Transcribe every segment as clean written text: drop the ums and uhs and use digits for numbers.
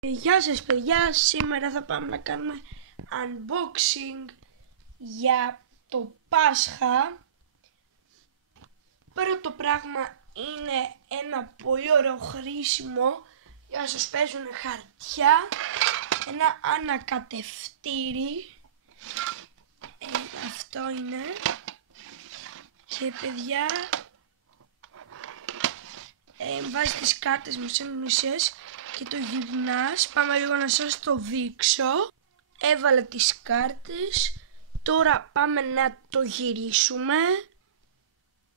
Γεια σας παιδιά, σήμερα θα πάμε να κάνουμε unboxing για το Πάσχα. Πρώτο πράγμα είναι ένα πολύ ωραίο χρήσιμο για όσους παίζουν χαρτιά, ένα ανακατευτήρι, αυτό είναι. Και παιδιά, βάζει τις κάρτες μου σε μισές και το γυρνάς. Πάμε λίγο να σας το δείξω. Έβαλα τις κάρτες, τώρα πάμε να το γυρίσουμε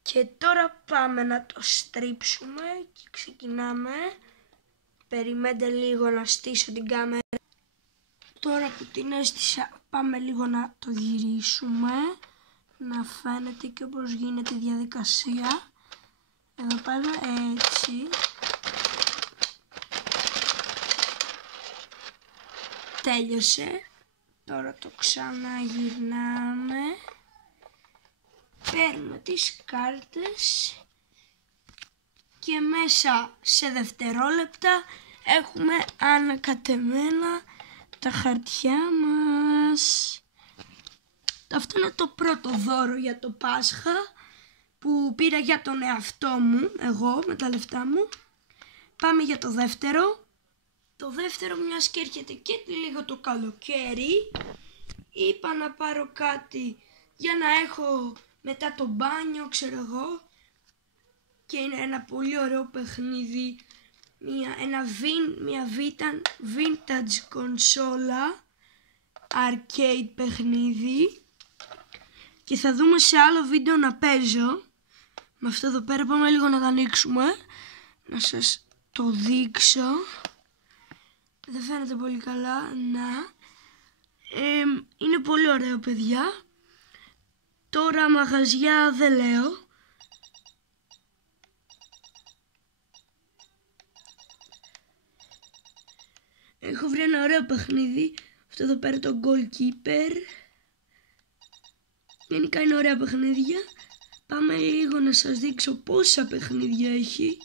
και τώρα πάμε να το στρίψουμε και ξεκινάμε. Περιμένετε λίγο να στήσω την κάμερα. Τώρα που την έστησα πάμε λίγο να το γυρίσουμε, να φαίνεται και όπως γίνεται η διαδικασία. Εδώ πέρα έτσι. Τέλειωσε. Τώρα το ξαναγυρνάμε. Παίρνουμε τις κάρτες και μέσα σε δευτερόλεπτα έχουμε ανακατεμένα τα χαρτιά μας. Αυτό είναι το πρώτο δώρο για το Πάσχα που πήρα για τον εαυτό μου, εγώ με τα λεφτά μου. Πάμε για το δεύτερο. Το δεύτερο, μιας και έρχεται και λίγο το καλοκαίρι, είπα να πάρω κάτι για να έχω μετά το μπάνιο, ξέρω εγώ. Και είναι ένα πολύ ωραίο παιχνίδι, μια vintage κονσόλα, arcade παιχνίδι. Και θα δούμε σε άλλο βίντεο να παίζω. Με αυτό εδώ πέρα πάμε λίγο να τα ανοίξουμε, να σας το δείξω. Δεν φαίνεται πολύ καλά, να. Είναι πολύ ωραίο παιδιά. Τώρα μαγαζιά δεν λέω. Έχω βρει ένα ωραίο παιχνίδι. Αυτό εδώ πέρα το Goalkeeper. Γενικά είναι ωραία παιχνίδια. Πάμε λίγο να σας δείξω πόσα παιχνίδια έχει.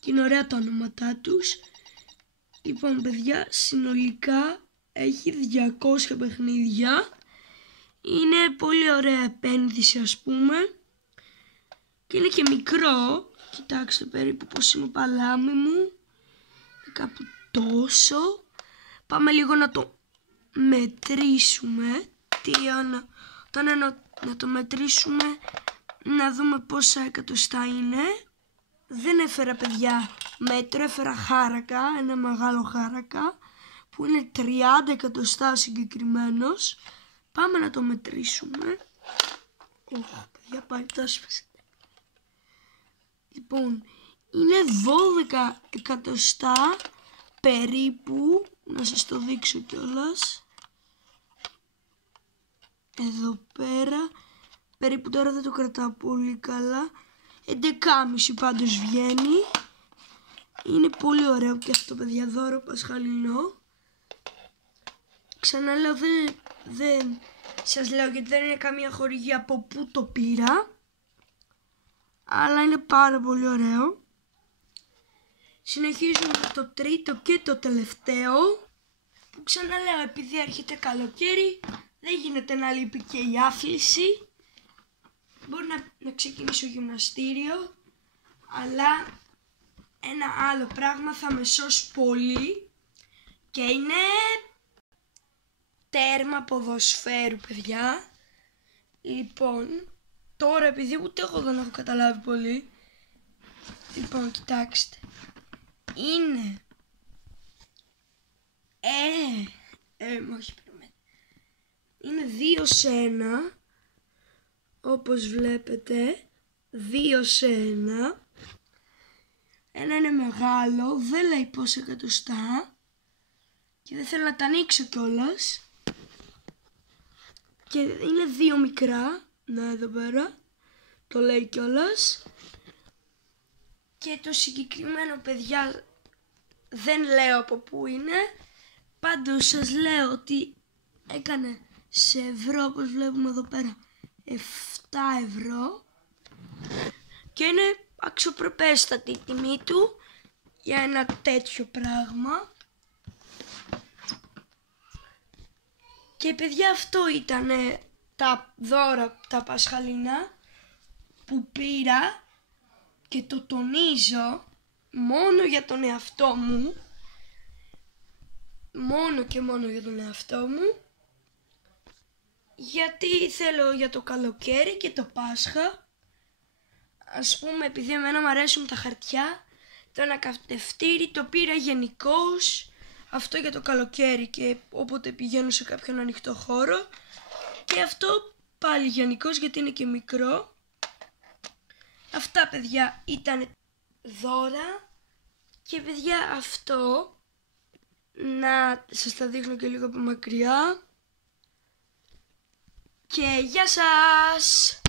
Και είναι ωραία τα ονόματά τους. Λοιπόν παιδιά, συνολικά έχει 200 παιχνίδια. Είναι πολύ ωραία επένδυση ας πούμε. Και είναι και μικρό. Κοιτάξτε περίπου πως είναι ο παλάμι μου. Κάπου τόσο. Πάμε λίγο να το μετρήσουμε. Να το μετρήσουμε, να δούμε πόσα εκατοστά είναι. Δεν έφερα παιδιά μέτρο, έφερα χάρακα, ένα μεγάλο χάρακα που είναι 30 εκατοστά συγκεκριμένος. Πάμε να το μετρήσουμε. Παιδιά πάλι το έσπασε. Λοιπόν, είναι 12 εκατοστά περίπου, να σας το δείξω κιόλας. Εδώ πέρα, περίπου τώρα δεν το κρατάω πολύ καλά. 11,5 πάντως βγαίνει. Είναι πολύ ωραίο και αυτό παιδιά, δώρο πασχαλινό. Ξαναλέω, δεν σας λέω γιατί δεν είναι καμία χορηγία από πού το πήρα. Αλλά είναι πάρα πολύ ωραίο. Συνεχίζουμε με το τρίτο και το τελευταίο. Που ξαναλέω, επειδή έρχεται καλοκαίρι, δεν γίνεται να λείπει και η άθληση. Μπορεί να ξεκινήσω γυμναστήριο, αλλά ένα άλλο πράγμα θα με σώσει πολύ και είναι τέρμα ποδοσφαίρου παιδιά. Λοιπόν, τώρα επειδή ούτε εγώ δεν έχω καταλάβει πολύ. Λοιπόν, κοιτάξτε. Είναι όχι περιμένετε. Είναι 2 σε 1. Όπως βλέπετε, 2 σε 1. Ένα είναι μεγάλο, δεν λέει πόσα εκατοστά και δεν θέλω να τα ανοίξω κιόλας. Και είναι 2 μικρά, να εδώ πέρα, το λέει κιόλας. Και το συγκεκριμένο παιδιά δεν λέω από πού είναι. Πάντως σας λέω ότι έκανε σε ευρώ, όπως βλέπουμε εδώ πέρα, 7 ευρώ. Και είναι αξιοπρεπέστατη η τιμή του για ένα τέτοιο πράγμα. Και παιδιά, αυτό ήταν τα δώρα, τα πασχαλινά που πήρα, και το τονίζω μόνο για τον εαυτό μου, μόνο και μόνο για τον εαυτό μου, γιατί θέλω για το καλοκαίρι και το Πάσχα. Ας πούμε, επειδή εμένα μου αρέσουν τα χαρτιά, το ανακατευτήρι το πήρα γενικώς, αυτό για το καλοκαίρι και όποτε πηγαίνω σε κάποιον ανοιχτό χώρο, και αυτό πάλι γενικώς γιατί είναι και μικρό. Αυτά παιδιά ήταν δώρα. Και παιδιά, αυτό να σας τα δείχνω και λίγο από μακριά. Και γεια σας!